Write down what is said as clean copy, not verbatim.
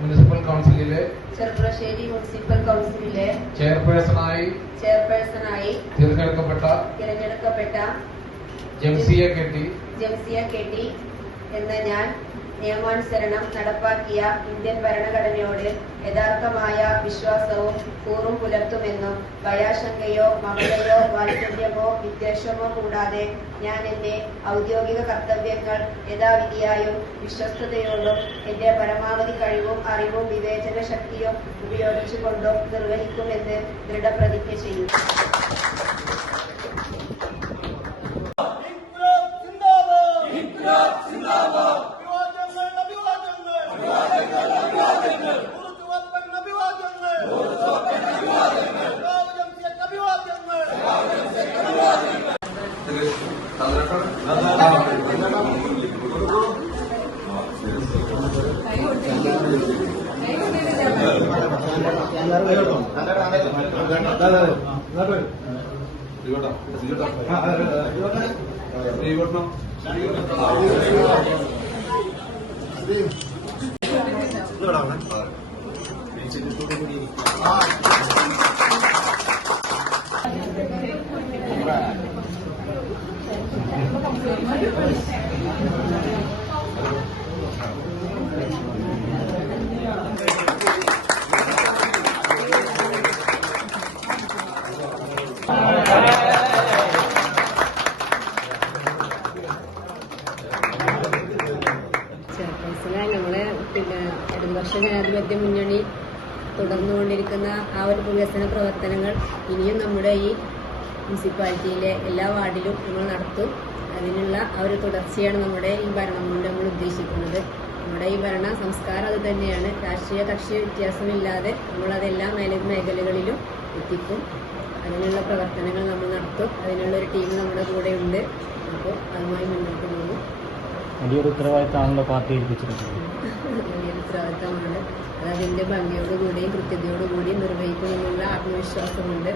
Municipal കൗൺസിലിലെ Cherpulassery municipal കൗൺസിലിലെ ചെയർപേഴ്സണായി തിരഞ്ഞെടുക്കപ്പെട്ട Jamsiya K T എന്ന ഞാൻ നിയമാനുസരണം നടപ്പാക്കിയ ഇന്ത്യൻ ഭരണഘടനയോട് യഥാർത്ഥമായ വിശ്വാസവും കൂറും പുലർത്തുമെന്നും ഭയാശങ്കയോ മമതയോ വാത്സല്യമോ വിദ്വേഷമോ കൂടാതെ ഞാൻ എന്റെ ഔദ്യോഗിക കർത്തവ്യങ്ങൾ യഥാവിധിയായും വിശ്വസ്തയോടും എന്റെ പരമാവധി കഴിവും അറിവും വിവേചന ശക്തിയും ഉപയോഗിച്ചുകൊണ്ടും നിർവഹിക്കുമെന്ന് ദൃഢപ്രതിജ്ഞ ചെയ്യും. ഞങ്ങളെ ഇടതുപക്ഷ ജനാധിപത്യ മുന്നണി തുടർന്നുകൊണ്ടിരിക്കുന്ന ആ ഒരു വികസന പ്രവർത്തനങ്ങൾ ഇനിയും നമ്മുടെ ഈ മുനിസിപ്പാലിറ്റിയിലെ എല്ലാ വാർഡിലും നമ്മൾ നടത്തും. അതിനുള്ള ആ ഒരു തുടർച്ചയാണ് നമ്മുടെ ഈ ഭരണം കൊണ്ട് നമ്മൾ ഉദ്ദേശിക്കുന്നത്. നമ്മുടെ ഈ ഭരണ സംസ്കാരം അത് തന്നെയാണ്. രാഷ്ട്രീയ കക്ഷി വ്യത്യാസമില്ലാതെ നമ്മളതെല്ലാ മേഖലകളിലും എത്തിക്കും. അതിനുള്ള പ്രവർത്തനങ്ങൾ നമ്മൾ നടത്തും. അതിനുള്ളൊരു ടീം നമ്മുടെ കൂടെ ഉണ്ട്. അപ്പോൾ അതുമായി മുന്നോട്ട് പോകും. വലിയൊരു ഉത്തരവാദിത്തമാണല്ലോ പാർട്ടി ഏൽപ്പിച്ചിരിക്കുന്നത്. വലിയൊരു ഉത്തരവാദിത്തമാണ്. അത് അതിൻ്റെ ഭംഗിയോടുകൂടിയും കൃത്യതയോടുകൂടിയും നിർവഹിക്കുമെന്നുള്ള ആത്മവിശ്വാസമുണ്ട്.